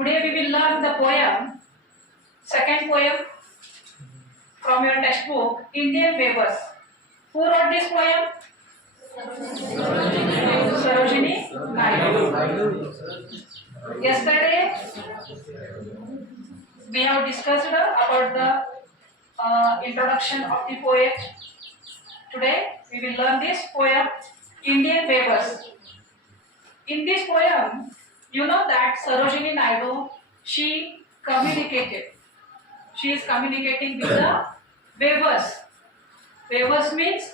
Today we will learn the poem, second poem from your textbook, Indian Weavers. Who wrote this poem? Sarojini Naidu. Yesterday we have discussed about the introduction of the poet. Today we will learn this poem, Indian Weavers. In this poem, you know that Sarojini Naidu, she communicated. She is communicating with the weavers. Weavers means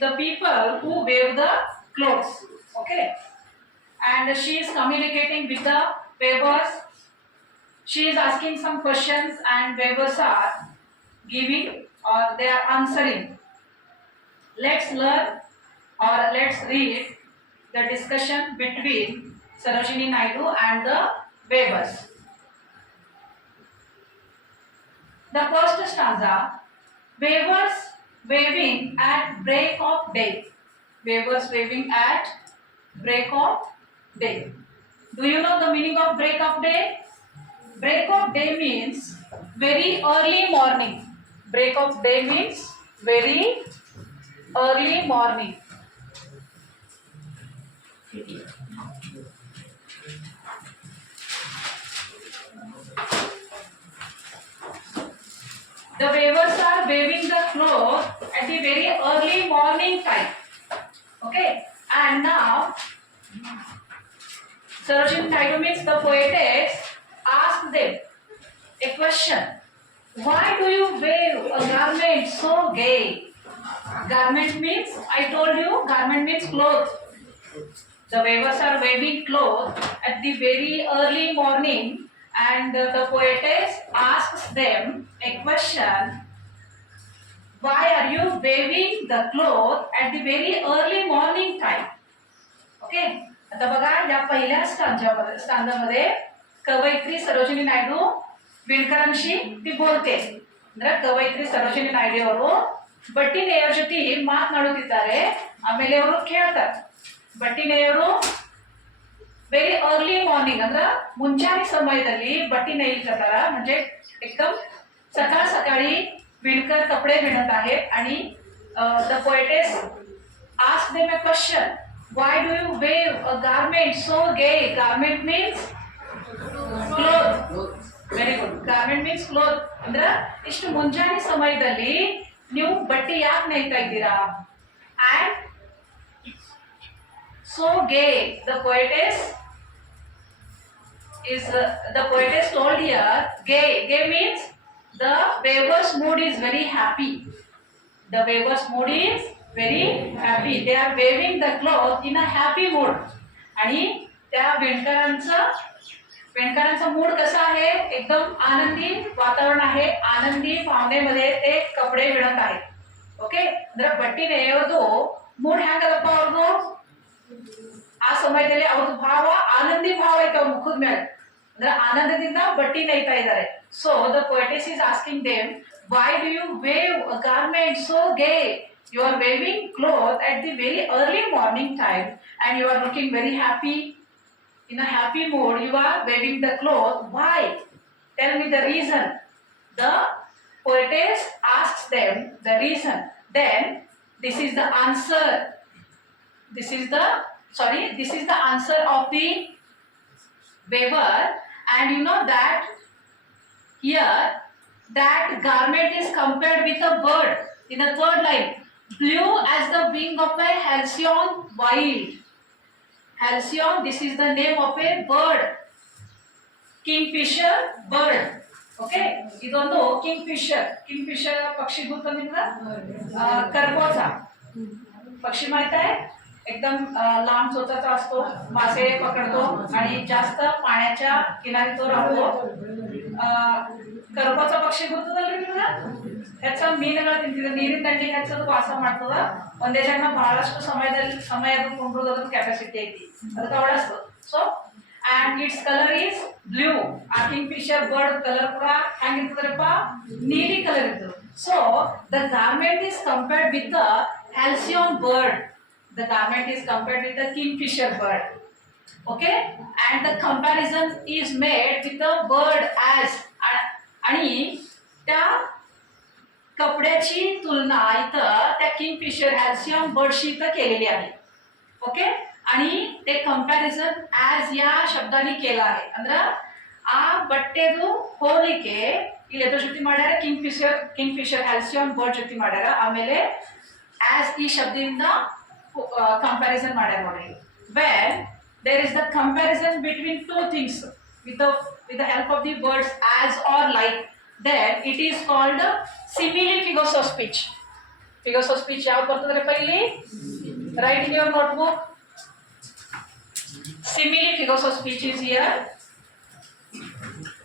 the people who weave the clothes. Okay, and she is communicating with the weavers. She is asking some questions, and weavers are giving or they are answering. Let's learn or let's read the discussion between Sarojini Naidu and the weavers. The first stanza, weavers waving at break of day. Weavers waving at break of day. Do you know the meaning of break of day? Break of day means very early morning. Break of day means very early morning. The weavers are weaving the cloth at the very early morning time. Okay, and now Sarojini Naidu means the poetess asked them a question. Why do you weave a garment so gay? Garment means, I told you, garment means cloth. The weavers are weaving cloth at the very early morning, and the poetess asks them a question. Why are you weaving the cloth at the very early morning time? Okay, आता बघा या पहिल्या स्टांजामध्ये कवयित्री सरोजिनी नायडू विणकरांशी ती बोलते. ಅಂದ್ರೆ ಕವಯಿತ್ರಿ ಸರೋಜಿನಿ ನಾಯ್ಡು ಅವರು ಬಟ್ಟಿ ನೇಯರ ಜೊತೆ ಮಾತನಾಡುತ್ತಿದ್ದಾರೆ. ಆಮೇಲೆ ಅವರು ಕೇಳ್ತಾರೆ, ಬಟ್ಟಿ ನೇಯರು ವೆರಿ अर्ली मॉर्निंग ಅಂದ್ರೆ ಮುಂಜಾನೆ ಸಮಯದಲ್ಲಿ ಬಟ್ಟಿ ನೇಯ್ಲಿಕತ್ತಾರ. म्हणजे एकदम सकाळ सकाळी विणकर कपडे विणत आहेत. आणि the poetess asked them a question, why do you weave a garment so gay? Garment means cloth. Very good. Garment means cloth. ಅಂದ್ರೆ ಇಷ್ಟು ಮುಂಜಾನೆ ಸಮಯದಲ್ಲಿ ನೀವು ಬಟ್ಟೆ ಯಾಕೆ ನೇಯ್ತಾ ಇದ್ದೀರಾ? And so gay, the poetess told here, gay means the weaver's mood is very happy. The weaver's mood is very happy. They are weaving the cloth in a happy mood. आणि त्या विणकरांचा मूड कसा आहे? एकदम आनंदी वातावरण आहे. आनंदी भावनेमध्ये ते कपडे विणत आहेत. ಓಕೆ, ಅಂದ್ರೆ ಬಟ್ಟಿ ನೇಯೋದು ಮೂಡ್ ಹೆಂಗದಪ್ಪ ಅವ್ರದ್ದು? ಆ ಸಮಯದಲ್ಲಿ ಅವ್ರದ್ದು ಭಾವ ಆನಂದಿ ಭಾವ ಐತೆ ಅವ್ರ ಮುಖದ ಮೇಲೆ. ಅಂದ್ರೆ ಆನಂದದಿಂದ ಬಟ್ಟಿ ನೇಯ್ತಾ ಇದ್ದಾರೆ. So the poetess is asking them, why do you weave a garment so gay? You are weaving cloth at the very early morning time and you are looking very happy. In a happy mood you are weaving the cloth. Why? Tell me the reason. The poetess asks them the reason. Then this is the answer. This is the answer of the weaver. And you know that here that garment is compared with a bird. In the third line, blue as the wing of a halcyon wild. Halcyon, this is the name of a bird. Kingfisher bird. Okay, ಇದೊಂದು Kingfisher पक्षी ಗೊತ್ತಾ ನಿಮ್ಗೆ? करकोचा पक्षी माहित आहे? एकदम लांब चोचाचा असतो, मासे पकडतो आणि जास्त पाण्याच्या किनारी तो राहतो. करकोचा पक्षी ಗೊತ್ತದಲ್ರಿ ನಿಮ್ಗೆ? ಹೆಚ್ಚ ಮೀನುಗಳ ತಿಂತಿದೆ, ನೀರಿನ ದಂಡಿ ಹೆಚ್ಚದು ವಾಸ ಮಾಡ್ತದ. ಒಂದೇ ಜಾಗ ಬಹಳಷ್ಟು ಸಮಯದ ಕುಂಡ್ರೋದರ ಕೆಪಾಸಿಟಿ ಐತಿ, ಅದಕ್ಕೆ ಅವಳಸ್ತು. So and its color is blue. A kingfisher bird color ಕೂಡ ಹೆಂಗಿರ್ತದಪ್ಪ? ನೀಲಿ ಕಲರ್ ಇರ್ತದೆ. So the garment is compared with the halcyon bird. The garment is compared with the kingfisher bird. Okay, and the comparison is made with the bird as आणि त्या कपड्याची तुलना इथं त्या Kingfisher हॅल्सियम बर्डशी इथं केलेली आहे. ओके, आणि ते ಕಂಪ್ಯಾರಿಸನ್ ಆಸ್ ಯಾ ಶಬ್ದಾನಿ ಕೇಳ आहे ಅಂದ್ರೆ ಆ ಬಟ್ಟೆದು ಹೋಲಿಕೆ ಇಲ್ಲಿ ಎದ್ರ ಜೊತೆ ಮಾಡ್ಯಾರ ಕಿಂಗ್ಫಿಶರ್ ಹ್ಯಾಲ್ಸಿಯನ್ ಬರ್ಡ್ ಜೊತೆ ಮಾಡ್ಯಾರ. ಆಮೇಲೆ ಆಸ್ ಈ ಶಬ್ದದಿಂದ ಕಂಪ್ಯಾರಿಸನ್ ಮಾಡ್ಯಾರ ನೋಡಿ. When there is the comparison between two things with the help of the words as or like, then it is called simile figures of speech. Figures of speech ಯಾವ ಬರ್ತದ್ರೆ ಪೈಲಿ write in your notebook. Simile figures of speech is here.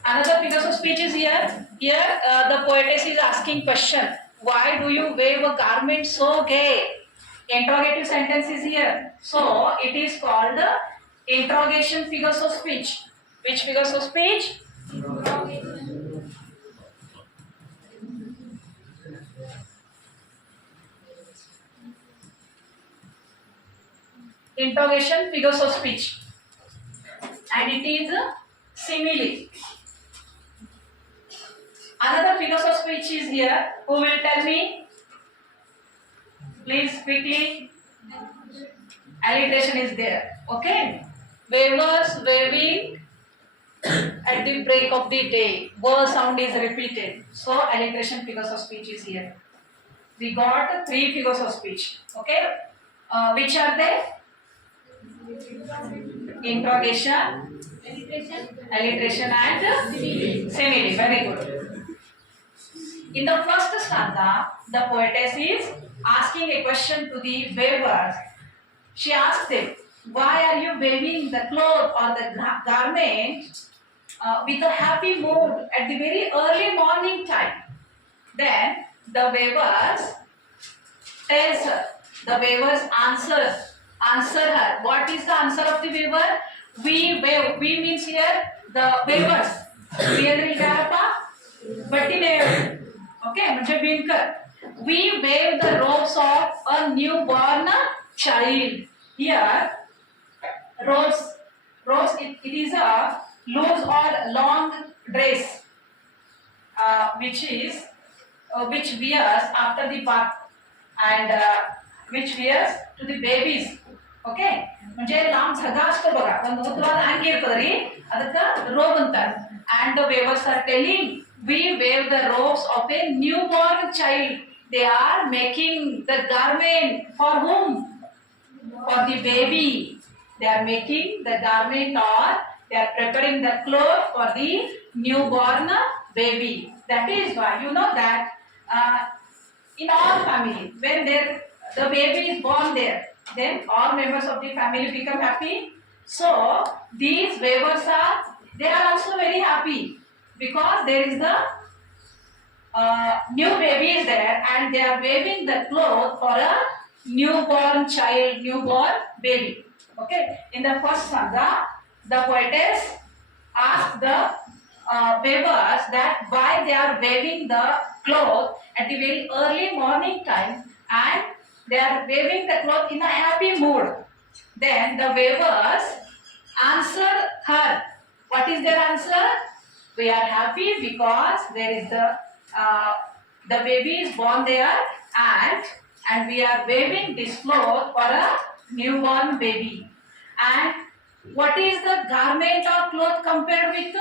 Another figures of speech is here. Here the poetess is asking question, why do you wave a garment so gay? Interrogative sentence is here, so it is called interrogation figures of speech. Which figures of speech? Interrogation figures of speech, and it is simile. Another figures of speech is here. Who will tell me? Please quickly. Alliteration is there. Okay. Wavers waving at the break of the day. Word sound is repeated. So alliteration figures of speech is here. We got 3 figures of speech. Okay. Which are they? Interrogation, alliteration and simile. Very good. In the first stanza, the poetess is asking a question to the weavers. She asks them, why are you waving the cloth or the garment with a happy mood at the very early morning time? Then the weavers tells her, the weavers answer her. What is the answer of the weaver? We wave. We means here the weavers. We ಅಂದ್ರೆ ಈಗ ಯಾರಪ್ಪ ಬಟ್ಟಿ ನೇಯರು. Okay, म्हणजे विणकर. We wave the robes of a newborn child. Here, robes it is a loose or long dress which wears after the birth, and which wears to the babies. Okay, म्हणजे लांब झगा असतो बघा, ಒಂದು ಉದ್ದವಾದ ಅಂಗಿ ಇರ್ತದ್ರಿ, ಅದಕ್ಕೆ robe ಅಂತಾರೆ. And the weavers are telling, we wave the robes of a newborn child. They are making the garment for whom? For the baby. They are making the garment, or they are preparing the clothes for the newborn baby. That is why you know that in all family, when the baby is born there, then all members of the family become happy. So these weavers they are also very happy because there is the new baby is there, and they are waving the cloth for a newborn child, newborn baby. Okay, in the first stanza, the poetess asked the weavers that why they are waving the cloth at the very early morning time, and they are waving the cloth in a happy mood. Then the weavers answer her. What is their answer? We are happy because there is the baby is born there, and we are waving this cloth for a newborn baby. And what is the garment or cloth compared with?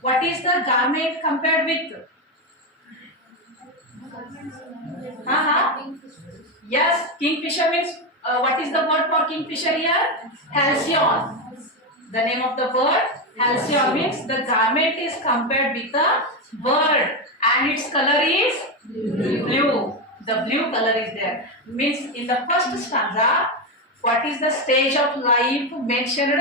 What is the garment compared with? Yes, kingfisher means what is the word for kingfisher here? Halcyon. The name of the bird halcyon means the garment is compared with the bird, and its color is blue. The blue color is there. Means in the first stanza, what is the stage of life mentioned?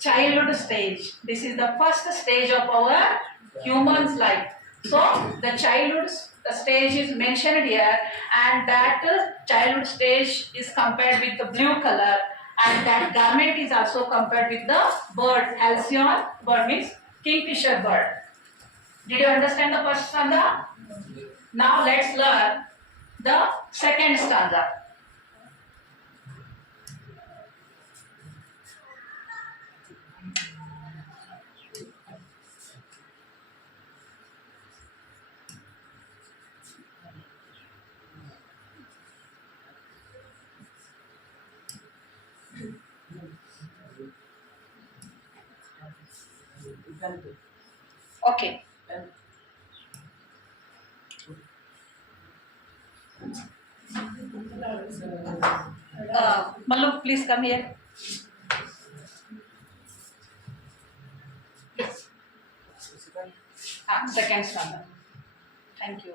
Childhood stage. This is the first stage of our human's life. So the childhood stage is mentioned here, and that childhood stage is compared with the blue color, and that garment is also compared with the bird halcyon. Bird means kingfisher bird. Did you understand the first stanza? Now let's learn the second stanza. Okay. Mallu, please come here. Second stanza. Thank you.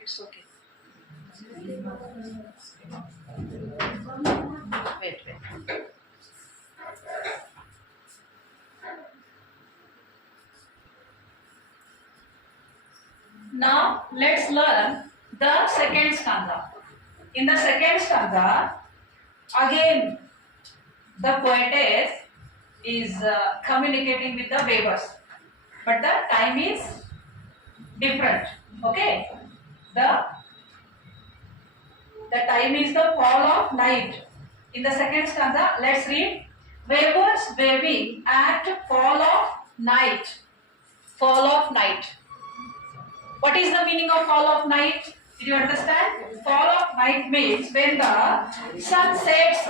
It's okay. Wait. Now let's learn the second stanza. In the second stanza, again the poetess is communicating with the weavers, but the time is different. Okay, the time is the fall of night. In the second stanza, let's read. Weavers weaving at fall of night. Fall of night. What is the meaning of fall of night? Did you understand? Fall of night means when the sun sets.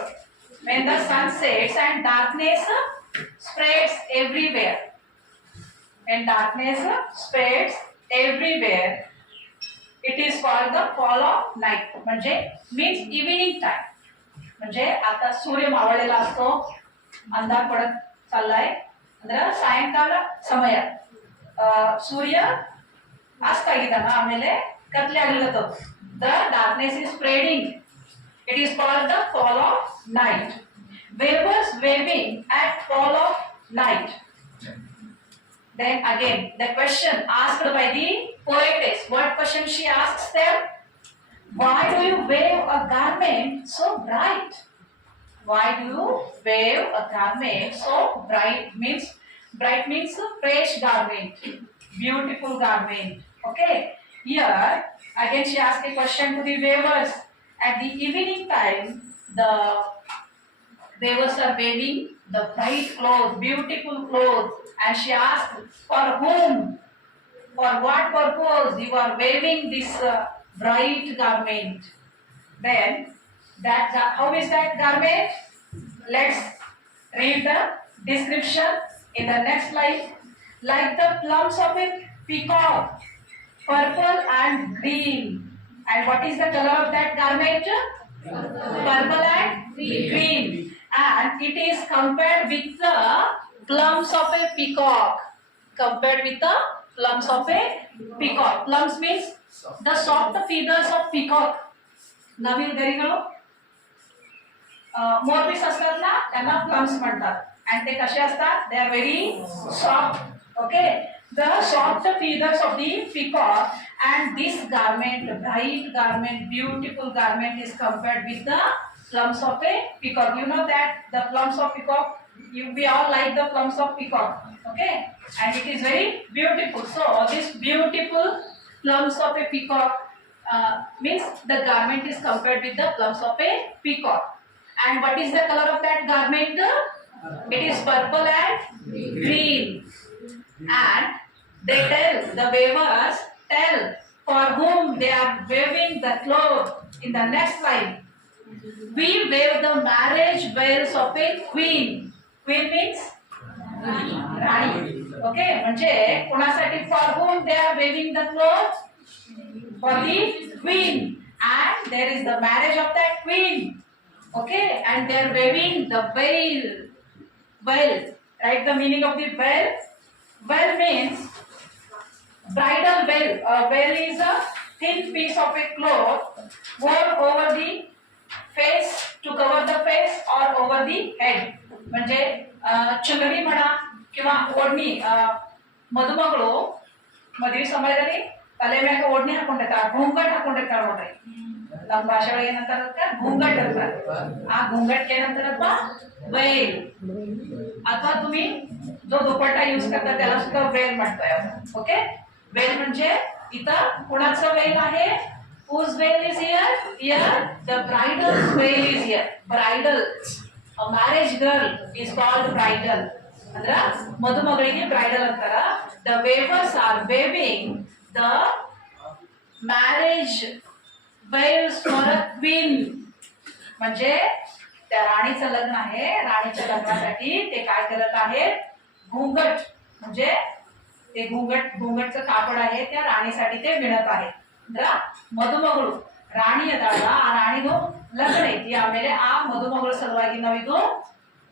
When the sun sets and darkness spreads everywhere. When darkness spreads everywhere, it is called the fall of night. म्हणजे means evening time. म्हणजे आता सूर्य मावळलेला असतो, अंधार पडत चाललाय, ಅಂದ್ರೆ ಸಾಯಂಕಾಲ ಸಮಯ. ಸೂರ್ಯ ಅಸ್ತ ಆಗಿದ್ದಾನ, ಆಮೇಲೆ ಕತ್ಲೆ ಆಗ್ಲಿಕತ್ತದ. The darkness is spreading. It is called the fall of night. Weavers weaving at fall of night. Then again, the question asked by the poetess. What question she asks them? Why do you weave a garment so bright? Why do you weave a garment so bright? Bright means fresh garment, beautiful garment. Okay. Here again she asked a question to the weavers. At the evening time, the weavers are weaving the bright clothes, beautiful clothes, and she asked, for whom, for what purpose you are weaving this bright garment? Then how is that garment? Let's read the description in the next slide. Like the plumes of a peacock, purple and green. And what is the color of that garment? Purple and green. And it is compared with the plumes of a peacock. Compared with the plumes of a peacock. Plumes means the soft feathers of peacock. नवीन गरीಗಳು मोरपीस असतात ना, त्यांना plums म्हणतात. आणि ते कसे असतात? They are very soft. Okay. The soft feathers of the peacock, and this garment, bright garment, beautiful garment, is compared with the plumes of a peacock. You know that the plumes of peacock, we all like the plumes of peacock. Okay, and it is very beautiful. So this beautiful plumes of a peacock means the garment is compared with the plumes of a peacock. And what is the color of that garment? It is purple and green. And they tell, the weavers tell for whom they are weaving the cloth in the next line. We weave the marriage veils of a queen. Queen means Rani. Okay, म्हणजे कोणासाठी, for whom they are weaving the cloth? For the queen. And there is the marriage of that queen. Okay, and they are weaving the veil. Veil. Write the meaning of the veil. Veil means bridal veil. A veil is a thin piece of a cloth worn over the face, to cover the face or over the head. म्हणजे चुनरी म्हणा किंवा ओढणी. मधुमಗಳು ಮದುವೆ ಸಮಯದಲ್ಲಿ ತಲೆ ಮ್ಯಾಗ ಓಡ್ನಿ ಹಾಕೊಂಡಿರ್ತಾರ, ಘೂಂಘಟ್ ಹಾಕೊಂಡಿರ್ತಾರ ನೋಡ್ರಿ. ನಮ್ಮ ಭಾಷೆ ಒಳಗೆ ಏನಂತಾರತ್ತ घूंघट ಅಂತಾರ. ಆ घूंघट ಏನಂತಾರಪ್ಪ वेल. अथवा तुम्ही जो दुपट्टा यूज करता त्याला सुद्धा वेल म्हणतोय आपण. ओके, वेल म्हणजे इथं कुणाचं वेल आहे? whose veil is here? Here the bridal's veil is here. Bridal, a marriage girl is called bridal. ಅಂದ್ರ ಮದುಮಗಳಿಗೆ ಬ್ರೈಡಲ್ ಅಂತಾರ. The weavers are weaving the marriage veils for a queen. म्हणजे त्या राणीचं लग्न आहे, राणीच्या लग्नासाठी ते काय करत आहेत? घुंगट, म्हणजे ते घुंगटचं कापड आहे त्या राणीसाठी ते विणत आहेत. ಅಂದ್ರೆ ಮದುಮಗಳು ರಾಣಿ ಅದಾಳ, ಆ ರಾಣಿದು ಲಗ್ನ ಐತಿ. ಆಮೇಲೆ ಆ ಮದುಮಗಳ ಸಲುವಾಗಿ ನಾವಿದು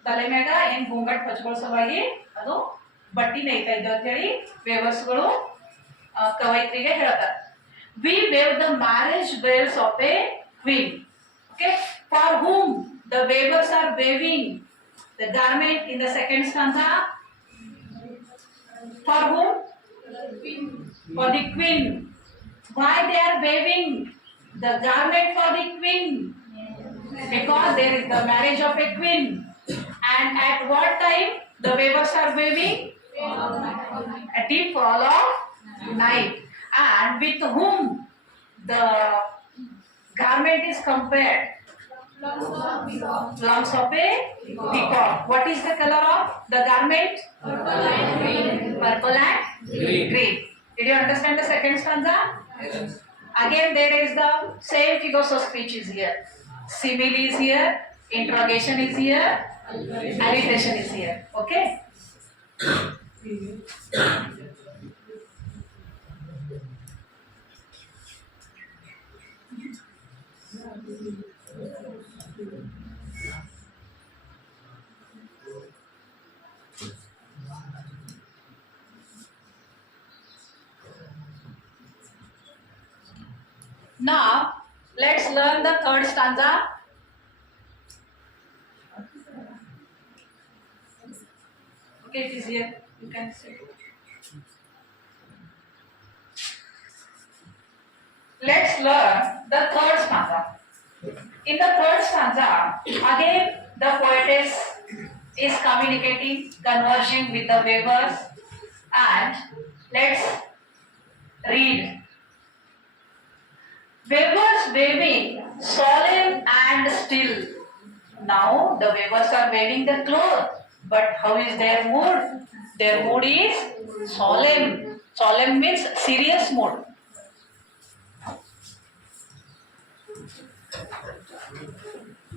ತಲೆ ಮ್ಯಾಗ ಏನ್ घुंघट ಹಚ್ಕೊಳ್ಳೋ ಸಲುವಾಗಿ ಅದು ಬಟ್ಟಿ ನೇಯ್ತಾ ಇದ್ದೇವೆ ಅಂತ ಹೇಳಿ ವೇವರ್ಸ್ಗಳು ಕವಯಿತ್ರಿಗೆ ಹೇಳ್ತಾರೆ. We weave the marriage veils of a queen. Okay, for whom the weavers are weaving the garment in the second stanza? For whom? For the queen. Why they are weaving the garment for the queen? Because there is the marriage of a queen. And at what time the weavers are weaving? At the fall of night. And with whom the garment is compared? Plums of a peacock. What is the color of the garment? Purple and green. Did you understand the second stanza? Yes. Again there is the same figures of speech is here. Simile is here, interrogation is here, alliteration is here. Okay. Now let's learn the third stanza. Okay, it is here. You can see. Let's learn the third stanza. In the third stanza, again the poetess is communicating, conversing with the weavers, and let's read. Weavers weaving solemn and still. Now the weavers are weaving the cloth, but how is their mood? Their mood is solemn. Solemn means serious mood.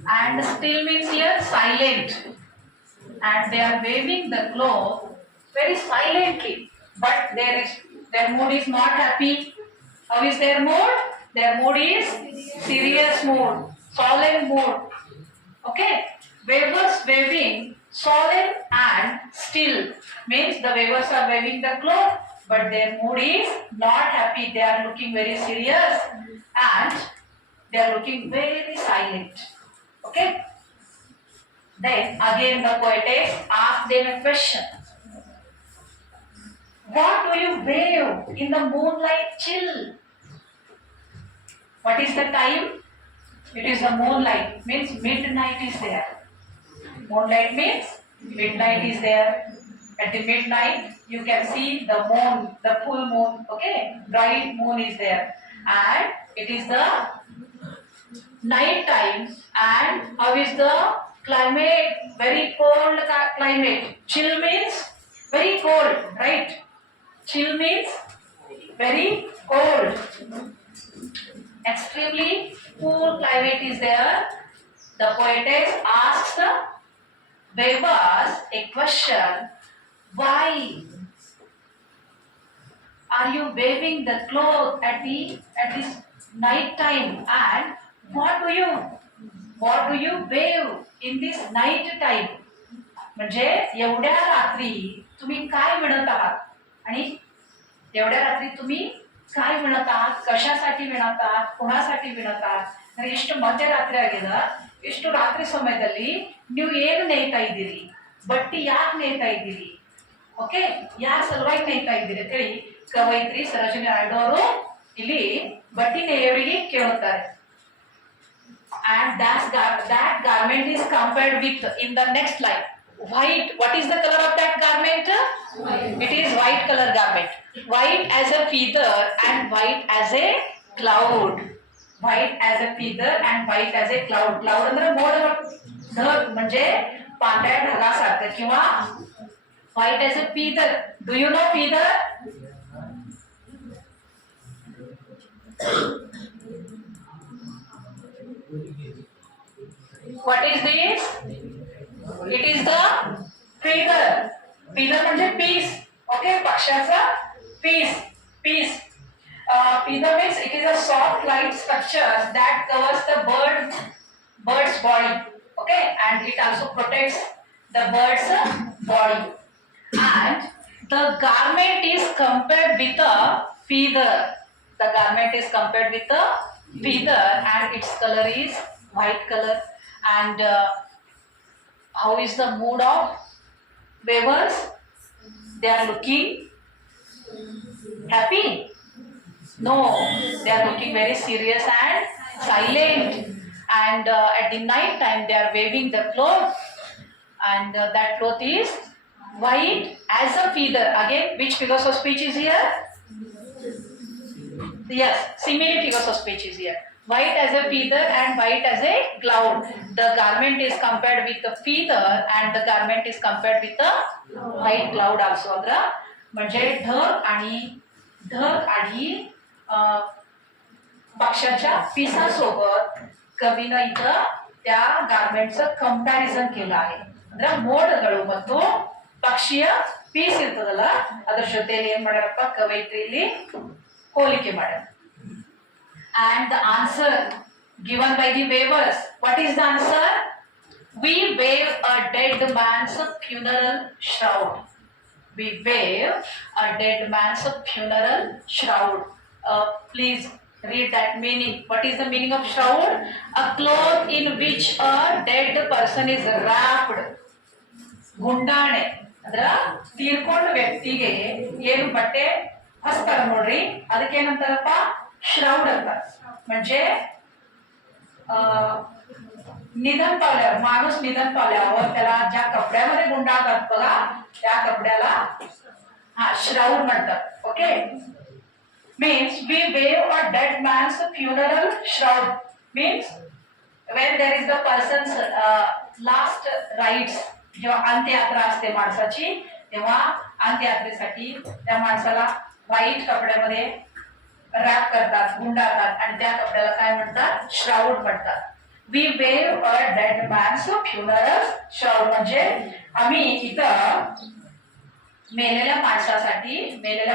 And still means here silent. And they are weaving the cloth very silently, but their mood is not happy. How is their mood? Their mood is serious mood, solemn mood. Okay, weavers weaving solemn and still means the weavers are weaving the cloth, but their mood is not happy. They are looking very serious and they are looking very silent. Okay. Then again the poetess asks them a question. What do you wave in the moonlight chill? What is the time? It is the moonlight, means midnight is there. Moonlight means midnight is there. At the midnight you can see the moon, the full moon. Okay, bright moon is there, and it is the night time. And how is the climate? Very cold climate. Chill means very cold, right? Chill means very cold. Extremely cool climate is there. The poetess asks the weavers a question. Why are you weaving the cloth at this night time? And what do you weave in this night time? म्हणजे एवढ्या रात्री तुम्ही काय विणत आहात आणि एवढ्या रात्री तुम्ही काय विणत आहात, कशासाठी विणत आहात, कोणासाठी विणत आहात? ಇಷ್ಟು ಮಧ್ಯರಾತ್ರಿ ಆಗ್ಯದ, ಇಷ್ಟು ರಾತ್ರಿ ಸಮಯದಲ್ಲಿ ನೀವು ಏನು ನೇಯ್ತಾ ಇದ್ದೀರಿ, ಬಟ್ಟಿ ಯಾಕೆ ನೇಯ್ತಾ ಇದ್ದೀರಿ, ಓಕೆ, ಯಾರ ಸಲುವಾಗಿ ನೇಯ್ತಾ ಇದ್ದೀರಿ ಅಂತ ಹೇಳಿ ಕವಯಿತ್ರಿ ಸರೋಜಿನಿ ನಾಯ್ಡು ಅವರು ಇಲ್ಲಿ ಬಟ್ಟಿ ನೇಯೋರಿಗೆ ಕೇಳುತ್ತಾರೆ. And that garment is compared with in the next line. White. What is the color of that garment? White. It is white color garment. White as a feather and white as a cloud. White as a feather and white as a cloud. Cloud ಅಂದ್ರೆ ಮೋಡ ढग म्हणजे पांढऱ्या ढगासारखं किंवा white as a feather. Do you know feather? What is this? It is the feather. Feather म्हणजे piece. Okay, पक्षाचा piece. Piece. Feather means it is a soft, light structure that covers the bird's body. Okay, and it also protects the bird's body. And the garment is compared with a feather. The garment is compared with a feather, and its color is white color. And how is the mood of weavers? They are looking happy? No, they are looking very serious and silent. And at the night time, they are waving the cloth, and that cloth is white as a feather. Again, which figures of speech is here? Yes, simile figures of speech is here. White as a feather and white as a cloud. The garment is compared with the feather and the garment is compared with the white cloud also. अदरा म्हणजे ढग आणि पक्षाच्या पिसासोबत कवीनं इथं त्या गार्मेंटचं comparison केलं आहे. ಅಂದ್ರೆ ಮೋಡಗಳು ಮತ್ತು ಪಕ್ಷಿಯ ಪೀಸ್ ಇರ್ತದಲ್ಲ ಅದರ ಜೊತೆಯಲ್ಲಿ ಏನ್ ಮಾಡ್ಯಾರಪ್ಪ ಕವಯಿತ್ರಿ ಇಲ್ಲಿ ಹೋಲಿಕೆ ಮಾಡ್ಯಾರ. And the answer given by the weavers. What is the answer? We wave a dead man's funeral shroud. We wave a dead man's funeral shroud. Please read that meaning. What is the meaning of shroud? A cloth in which a dead person is wrapped. ಗುಂಡಾಣೆ ಅಂದ್ರ ತೀರ್ಕೊಂಡ ವ್ಯಕ್ತಿಗೆ ಏನು ಬಟ್ಟೆ ಹಸ್ತಾರ ನೋಡ್ರಿ ಅದಕ್ಕೇನಂತಾರಪ್ಪ shroud ಅಂತ. म्हणजे निधन पावल्यावर माणूस निधन पावल्यावर त्याला ज्या कपड्यामध्ये गुंडाळतात बघा त्या कपड्याला श्राउड म्हणतात. Okay, means we wave a dead man's funeral shroud. Means when there is the person's last rites. जेव्हा अंत्ययात्रा असते माणसाची तेव्हा अंत्ययात्रेसाठी त्या माणसाला व्हाईट कपड्यामध्ये रॅप करतात, गुंडाळतात आणि त्या कपड्याला काय म्हणतात? श्राउड म्हणतात. We weave a dead man's funeral shroud म्हणजे आम्ही इथं मेलेल्या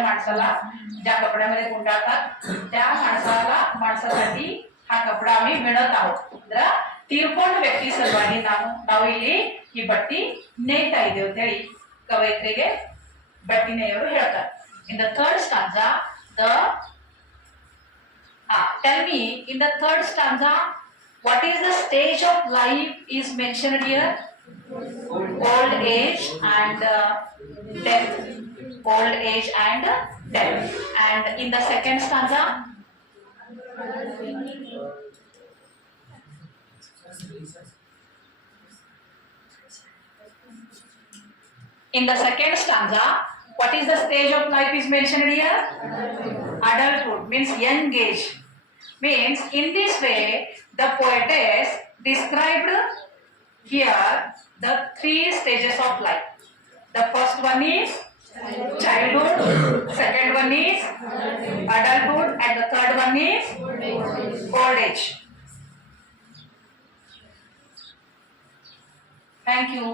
माणसाला ज्या कपड्यामध्ये गुंडाळतात त्या माणसासाठी हा कपडा आम्ही विणत आहोत. ತೀರ್ಕೊಂಡ ವ್ಯಕ್ತಿ ಸಲುವಾಗಿ ನಾವು ಇಲ್ಲಿ ಈ ಬಟ್ಟಿ ನೇಯ್ತಾ ಇದ್ದೇವೆ ಅಂತ ಹೇಳಿ ಕವಯಿತ್ರಿಗೆ ಬಟ್ಟಿ ನೇಯವರು ಹೇಳ್ತಾರೆ. In the third stanza, tell me, in the third stanza, what is the stage of life is mentioned here? Old age and death. Old age and death. And in the second stanza, in the second stanza, what is the stage of life is mentioned here? Adulthood means young age. Means in this way, the poetess described here the three stages of life. The first one is childhood, second one is adulthood, and the third one is old age. Thank you.